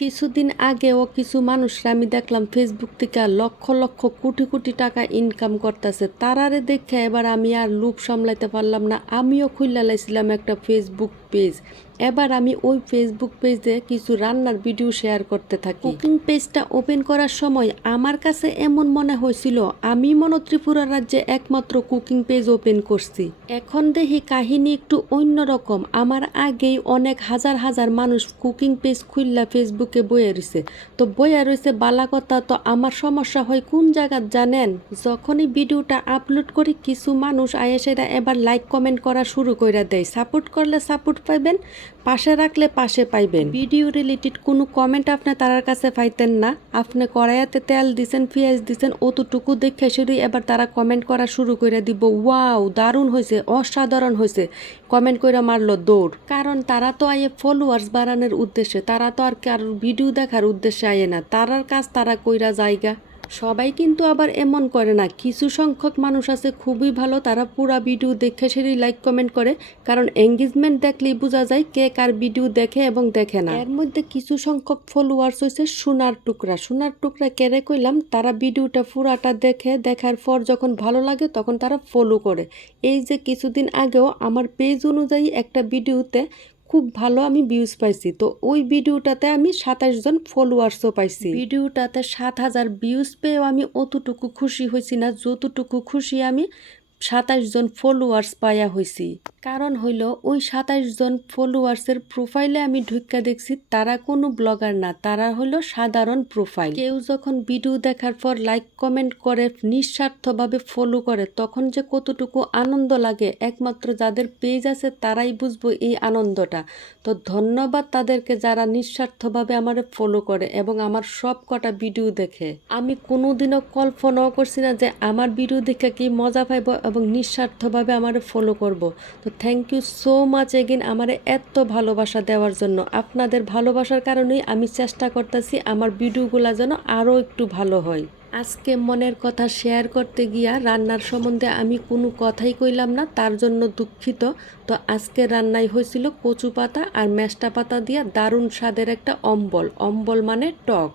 কিছুদিন আগেও কিছু মানুষরা আমি দেখলাম ফেসবুক থেকে লক্ষ লক্ষ কোটি কোটি টাকা ইনকাম করতেছে। তারারে দেখে এবার আমি আর লোভ সামলাইতে পারলাম না, আমিও খুললা লাইছিলাম একটা ফেসবুক পেজ। এবার আমি ওই ফেসবুক পেজে কিছু রান্নার ভিডিও শেয়ার করতে থাকি। কুকিং পেজটা ওপেন করার সময় আমার কাছে এমন মনে হয়েছিল আমি মনে ত্রিপুরা রাজ্যে একমাত্র কুকিং পেজ ওপেন করছি। এখন দেখি কাহিনী একটু অন্যরকম। আমার আগেই অনেক হাজার হাজার মানুষ কুকিং পেজ খুললা ফেসবুকে বইয়া রয়েছে। তো বইয়া রয়েছে বালা কথা, তো আমার সমস্যা হয় কোন জায়গা জানেন? যখনই ভিডিওটা আপলোড করি কিছু মানুষ আয়েসেরা এবার লাইক কমেন্ট করা শুরু করে দেয়। সাপোর্ট করলে সাপোর্ট পাইবেন, পাশে রাখলে পাশে পাইবেন। ভিডিও রিলেটেড কোনো কমেন্ট আপনি তারার কাছে পাইতেন না। আপনি কড়াইয়াতে তেল দিছেন, পেঁয়াজ দিছেন, অতটুকু দেখে শুরু এবার তারা কমেন্ট করা শুরু করে দিব, ওয়াও দারুণ হয়েছে, অসাধারণ হয়েছে, কমেন্ট করে মারলো দৌড়। কারণ তারা তো আয়ে ফলোয়ার্স বাড়ানোর উদ্দেশ্যে, তারা তো আর কারোর ভিডিও দেখার উদ্দেশ্যে আয়ে না। তারার কাজ তারা কইরা জায়গা। সবাই কিন্তু আবার এমন করে না, কিছু সংখ্যক মানুষ আছে খুবই ভালো, তারা পুরা ভিডিও দেখে সেটি লাইক কমেন্ট করে। কারণ এঙ্গেজমেন্ট দেখলেই বোঝা যায় কে কার ভিডিও দেখে এবং দেখে না। এর মধ্যে কিছু সংখ্যক ফলোয়ার্স হয়েছে সোনার টুকরা। সোনার টুকরা কেড়ে কইলাম, তারা ভিডিওটা পুরাটা দেখে, দেখার পর যখন ভালো লাগে তখন তারা ফলো করে। এই যে কিছুদিন আগেও আমার পেজ অনুযায়ী একটা ভিডিওতে খুব ভালো আমি ভিউজ পাইছি, তো ওই ভিডিওটাতে আমি 27 জন ফলোয়ার্সও পাইছি। ভিডিওটাতে 7,000 ভিউজ পেয়েও আমি অতটুকু খুশি হয়েছি না যতটুকু খুশি আমি 27 জন ফলোয়ার্স পাইয়া হয়েছি। কারণ হইল ওই 27 জন ফলোয়ার্সের প্রোফাইলে আমি ঢুকা দেখছি তারা কোনো ব্লগার না, তারা হলো সাধারণ প্রোফাইল। কেউ যখন ভিডিও দেখার পর লাইক কমেন্ট করে, নিঃস্বার্থভাবে ফলো করে, তখন যে কতটুকু আনন্দ লাগে একমাত্র যাদের পেজ আছে তারাই বুঝবো এই আনন্দটা। তো ধন্যবাদ তাদেরকে যারা নিঃস্বার্থভাবে আমার ফলো করে এবং আমার সব কটা ভিডিও দেখে। আমি কোনোদিনও কল্পনাও করছি না যে আমার ভিডিও দেখে কি মজা পাইব এবং নিঃস্বার্থভাবে আমার ফলো করব। তো thank you so much again আমারে এত ভালোবাসা দেওয়ার জন্য। আপনাদের ভালোবাসার কারণেই আমি চেষ্টা করতেছি আমার ভিডিওগুলো যেন আরও একটু ভালো হয়। আজকে মনের কথা শেয়ার করতে গিয়া রান্নার সম্বন্ধে আমি কোনো কথাই কইলাম না, তার জন্য দুঃখিত। তো আজকে রান্নাই হয়েছিল কচু পাতা আর মেষ্টা পাতা দিয়া দারুণ স্বাদের একটা অম্বল। অম্বল মানে টক।